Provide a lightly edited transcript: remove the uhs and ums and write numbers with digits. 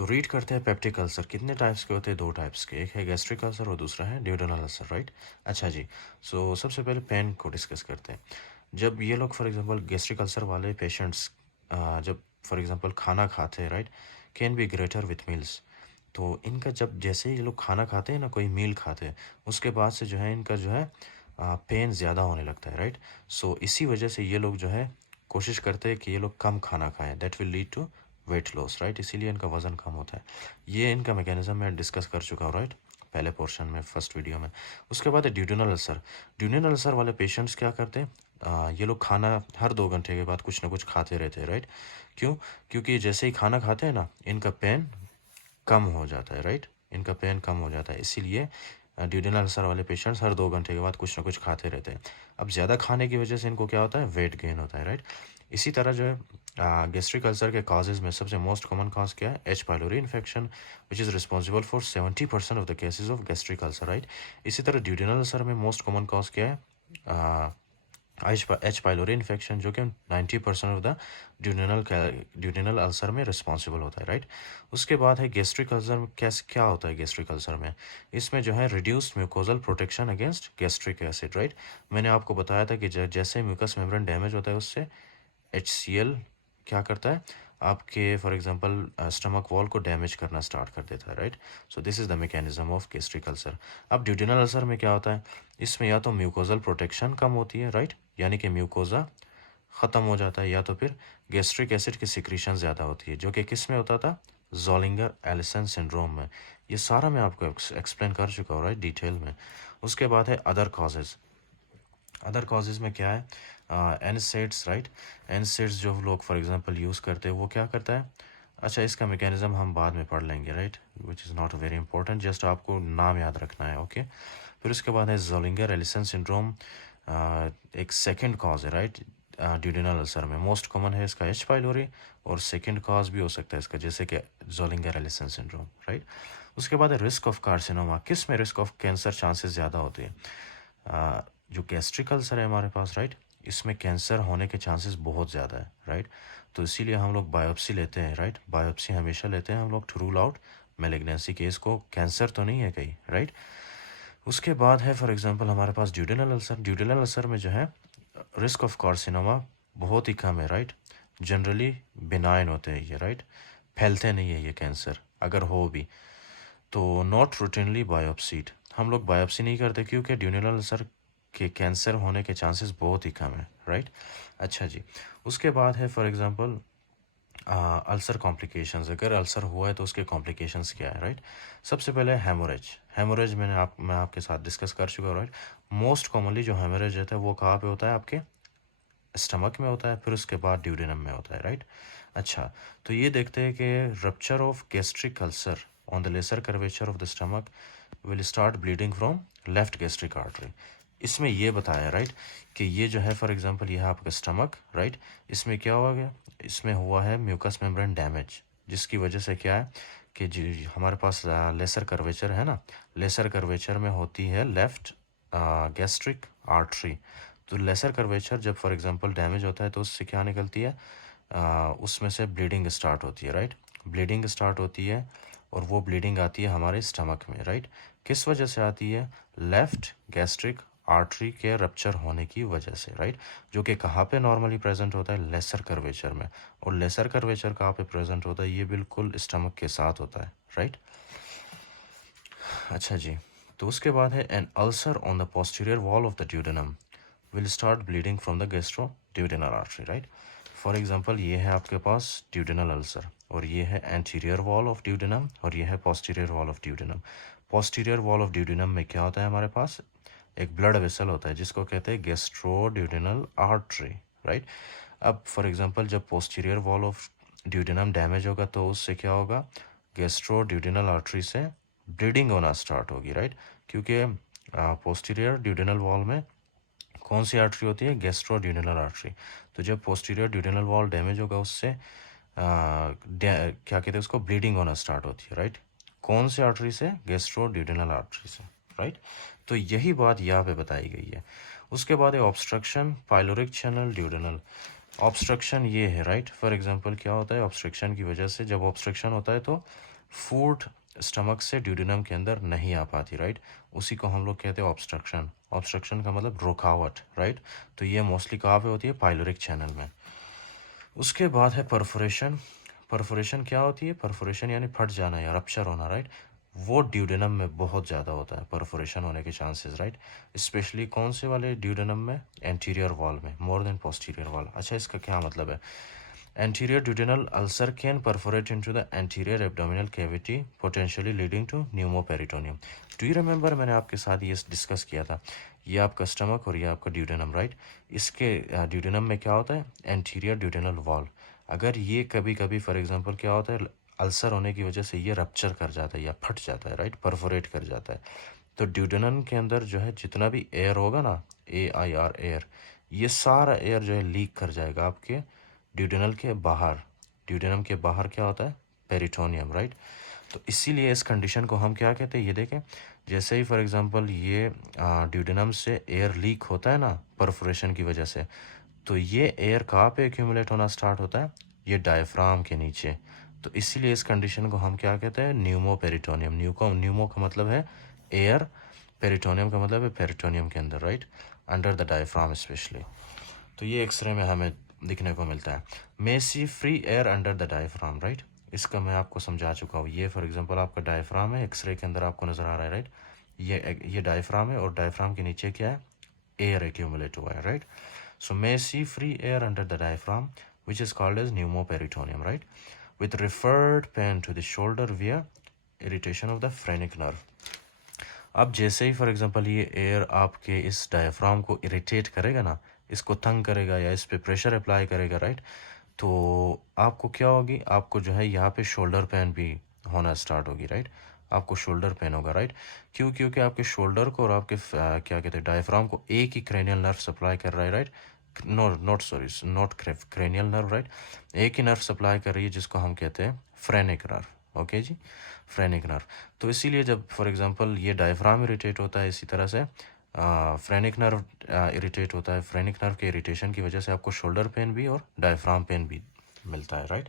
तो रीड करते हैं पेप्टिक अल्सर कितने टाइप्स के होते हैं। दो टाइप्स के, एक है गैस्ट्रिक अल्सर और दूसरा है ड्यूडेनल अल्सर, राइट। अच्छा जी। सबसे पहले पेन को डिस्कस करते हैं। जब ये लोग फॉर एग्जांपल गैस्ट्रिक अल्सर वाले पेशेंट्स जब फॉर एग्जांपल खाना खाते हैं, right, can be greater with meals. तो इनका जब जैसे ही ये लोग खाना खाते हैं ना, कोई मील खाते हैं, उसके बाद से जो है इनका जो है पेन ज़्यादा होने लगता है, राइट। इसी वजह से ये लोग जो है कोशिश करते हैं कि ये लोग कम खाना खाएं, that will lead to weight loss, right. इसीलिए इनका वज़न कम होता है। ये इनका मैकेनिज्म मैं डिस्कस कर चुका हूँ, राइट, पहले पोर्शन में, फर्स्ट वीडियो में। उसके बाद है ड्यूडेनल अल्सर। ड्यूडेनल अल्सर वाले पेशेंट्स क्या करते हैं, ये लोग खाना हर 2 घंटे के बाद कुछ ना कुछ खाते रहते हैं, राइट। क्यों? क्योंकि जैसे ही खाना खाते हैं ना, इनका पेन कम हो जाता है, राइट। इनका पेन कम हो जाता है, इसीलिए ड्यूडेनल अल्सर वाले पेशेंट्स हर 2 घंटे के बाद कुछ ना कुछ खाते रहते हैं। अब ज़्यादा खाने की वजह से इनको क्या होता है, वेट गेन होता है, राइट। इसी तरह जो है गैस्ट्रिक अल्सर के काजेज़ में सबसे मोस्ट कॉमन काज क्या है, H pylori infection, which is responsible for 70% of the cases of gastric ulcer, right. इसी तरह ड्यूडेनल अल्सर में मोस्ट कॉमन काज क्या है, एच पाइलोरी इन्फेक्शन, जो कि 90% ऑफ द ड्यूडेनल अल्सर में रिस्पॉन्सिबल होता है, राइट। उसके बाद है गैस्ट्रिक अल्सर में कैसे क्या होता है। गैस्ट्रिक अल्सर में इसमें जो है reduced mucosal protection against gastric acid, right. मैंने आपको बताया था कि जैसे म्यूकस मेम्ब्रेन डैमेज होता है, उससे HCl क्या करता है, आपके फॉर एग्जांपल स्टमक वॉल को डैमेज करना स्टार्ट कर देता है, right. This is the mechanism of gastric ulcer. अब ड्यूडेनल अल्सर में क्या होता है, इसमें या तो म्यूकोजल प्रोटेक्शन कम होती है, राइट, यानी कि म्यूकोजा ख़त्म हो जाता है, या तो फिर गैस्ट्रिक एसिड की सिक्रीशन ज़्यादा होती है, जो कि किस में होता था, जोलिंगर एलिसन सिंड्रोम में। ये सारा मैं आपको एक्सप्लेन कर चुका हूँ, राइट, डिटेल में। उसके बाद है अदर कॉजेज़। अदर कॉजेज में क्या है, एनसेड्स, राइट। एनसेड्स जो लोग फॉर एग्जांपल यूज़ करते हैं, वो क्या करता है, अच्छा इसका मैकेनिज्म हम बाद में पढ़ लेंगे, right, which is not very important, just आपको नाम याद रखना है, ओके। फिर उसके बाद है जोलिंगर एलिसन सिंड्रोम, एक सेकंड कॉज है, राइट, ड्यूडेनल अल्सर में। मोस्ट कॉमन है इसका एच पाइलोरी, और सेकंड कॉज भी हो सकता है इसका, जैसे कि जोलिंगर एलिसन सिंड्रोम, राइट। उसके बाद है रिस्क ऑफ कार्सिनोमा। किस में रिस्क ऑफ कैंसर चांसेस ज़्यादा होते हैं, जो गैस्ट्रिक अल्सर है हमारे पास, राइट, इसमें कैंसर होने के चांसेस बहुत ज़्यादा है, राइट। तो इसीलिए हम लोग बायोप्सी लेते हैं, राइट, बायोप्सी हमेशा लेते हैं हम लोग to rule out malignancy, case को कैंसर तो नहीं है कहीं, राइट। उसके बाद है फॉर एग्जांपल हमारे पास ड्यूडेनल अल्सर। ड्यूडेनल अल्सर में जो है रिस्क ऑफ कार्सिनोमा बहुत ही कम है, राइट। जनरली बिनाइन होते हैं ये, राइट, फैलते नहीं है ये कैंसर, अगर हो भी तो नॉट रूटीनली बायोप्सीड। हम लोग बायोप्सी नहीं करते क्योंकि ड्यूडेनल अल्सर के कैंसर होने के चांसेस बहुत ही कम है, राइट। अच्छा जी। उसके बाद है फॉर एग्जांपल अल्सर कॉम्प्लिकेशंस। अगर अल्सर हुआ है तो उसके कॉम्प्लिकेशंस क्या है, राइट। सबसे पहले हेमोरेज। हेमोरेज मैं आपके साथ डिस्कस कर चुका हूँ, राइट। मोस्ट कॉमनली जो हेमोरेज होता है वो कहाँ पे होता है, आपके स्टमक में होता है, फिर उसके बाद ड्यूडेनम में होता है, राइट। अच्छा, तो ये देखते हैं कि rupture of gastric ulcer on the lesser curvature of the stomach will start bleeding from left gastric artery. इसमें ये बताया, राइट, कि ये जो है फॉर एग्जांपल ये है आपका स्टमक, राइट। इसमें क्या हुआ गया, इसमें हुआ है म्यूकस मेम्ब्रेन डैमेज, जिसकी वजह से क्या है कि जी हमारे पास लेसर कर्वेचर है ना, लेसर कर्वेचर में होती है लेफ्ट गैस्ट्रिक आर्टरी। तो लेसर कर्वेचर जब फॉर एग्जांपल डैमेज होता है तो उससे क्या निकलती है, उसमें से ब्लीडिंग स्टार्ट होती है, राइट। ब्लीडिंग स्टार्ट होती है, और वो ब्लीडिंग आती है हमारे स्टमक में, राइट। किस वजह से आती है, लेफ्ट गैस्ट्रिक आर्टरी के रप्चर होने की वजह से, राइट। जो कि कहाँ पे नॉर्मली प्रेजेंट होता है, लेसर कर्वेचर में। और लेसर कर्वेचर कहाँ पे प्रेजेंट होता है, ये बिल्कुल स्टमक के साथ होता है, राइट। अच्छा जी। तो उसके बाद है an ulcer on the posterior wall of the duodenum will start bleeding from the gastro duodenal artery, right. For example ये है आपके पास ड्यूडेनल अल्सर, और ये है एंटीरियर वॉल ऑफ ड्यूडेनम, और ये है posterior wall of duodenum. Posterior wall of duodenum में क्या होता है, हमारे पास एक ब्लड वेसल होता है जिसको कहते हैं गैस्ट्रो ड्यूडेनल आर्टरी, राइट। अब फॉर एग्जांपल जब posterior wall of duodenum damage होगा तो उससे क्या होगा, गैस्ट्रो ड्यूडेनल आर्टरी से ब्लीडिंग होना स्टार्ट होगी, राइट। क्योंकि पोस्टीरियर ड्यूडेनल वॉल में कौन सी आर्टरी होती है, गैस्ट्रो ड्यूडेनल आर्टरी। तो जब पोस्टीरियर ड्यूडेनल वॉल डैमेज होगा उससे क्या कहते हैं उसको, ब्लीडिंग होना स्टार्ट होती है, राइट। कौन सी आर्टरी से, गैस्ट्रो ड्यूडेनल आर्टरी से, राइट। तो यही बात यहाँ पे बताई गई है। उसके बाद है obstruction pyloric channel duodenal. Obstruction ये है, राइट। फॉर एग्जांपल क्या होता है ऑब्स्ट्रक्शन की वजह से, जब ऑब्स्ट्रक्शन होता है तो फूड स्टमक से ड्यूडेनम के अंदर नहीं आ पाती, राइट। उसी को हम लोग कहते हैं ऑब्स्ट्रक्शन। ऑब्स्ट्रक्शन का मतलब रुकावट, राइट। तो ये मोस्टली कहाँ पे होती है, पाइलोरिक चैनल में। उसके बाद है परफोरेशन। परफोरेशन क्या होती है, परफोरेशन यानी फट जाना या रप्चर होना, राइट। वो ड्यूडेनम में बहुत ज़्यादा होता है परफोरेशन होने के चांसेस, राइट। स्पेशली कौन से वाले ड्यूडेनम में, एंटीरियर वॉल में, मोर देन पोस्टीरियर वॉल। अच्छा, इसका क्या मतलब है, anterior duodenal ulcer can perforate into the anterior abdominal cavity, potentially leading to pneumoperitoneum. Do you remember मैंने आपके साथ ये डिस्कस किया था, ये आपका स्टमक और ये आपका ड्यूडेनम, राइट। इसके ड्यूडेनम में क्या होता है, एंटीरियर ड्यूडेनल वॉल। अगर ये कभी कभी फॉर एग्जांपल क्या होता है, अल्सर होने की वजह से ये रप्चर कर जाता है या फट जाता है, राइट, परफोरेट कर जाता है। तो ड्यूडेनम के अंदर जो है जितना भी एयर होगा ना, AIR एयर, ये सारा एयर जो है लीक कर जाएगा आपके ड्यूडेनल के बाहर। ड्यूडेनम के बाहर क्या होता है, पेरिटोनियम, राइट। तो इसीलिए इस कंडीशन को हम क्या कहते हैं, ये देखें, जैसे ही फॉर एग्जांपल ये ड्यूडेनम से एयर लीक होता है ना परफोरेशन की वजह से, तो ये एयर कहाँ पे एक्यूमुलेट होना स्टार्ट होता है, ये डायफ्राम के नीचे। तो इसीलिए इस कंडीशन को हम क्या कहते हैं, न्यूमो पेरिटोनियम। न्यूमो का मतलब है एयर, पेरिटोनियम का मतलब है पेरिटोनियम के अंदर, right, under the diaphragm specially. तो ये एक्सरे में हमें दिखने को मिलता है। May see free air under the diaphragm, right. इसका मैं आपको समझा चुका हूँ। ये फॉर एग्जांपल आपका डायफ्राम है, एक्सरे के अंदर आपको नज़र आ रहा है, राइट। ये डायफ्राम है और डायफ्राम के नीचे क्या है, एयर एक्यूमुलेट हुआ है, right. So may see free air under the diaphragm which is called as pneumoperitoneum, right, with referred pain to the shoulder via irritation of the phrenic nerve. अब जैसे ही फॉर एग्जांपल ये air आपके इस diaphragm को irritate करेगा ना, इसको तंग करेगा या इस पे प्रेशर अप्लाई करेगा, राइट, तो आपको क्या होगी, आपको जो है यहाँ पे शोल्डर पेन भी होना स्टार्ट होगी, राइट। आपको शोल्डर पेन होगा, राइट। क्यों, क्योंकि आपके शोल्डर को और आपके क्या कहते हैं डायफ्राम को एक ही क्रेनियल नर्व सप्लाई कर रहा है, right. Not cranial nerve, right. एक ही नर्व सप्लाई कर रही है जिसको हम कहते हैं फ्रेनिक नर्व। ओके जी, फ्रेनिक नर्व। तो इसीलिए जब फॉर एग्जांपल ये डायफ्राम इरिटेट होता है, इसी तरह से फ्रेनिक नर्व इरिटेट होता है। फ्रेनिक नर्व के इरिटेशन की वजह से आपको शोल्डर पेन भी और डायफ्राम पेन भी मिलता है, राइट।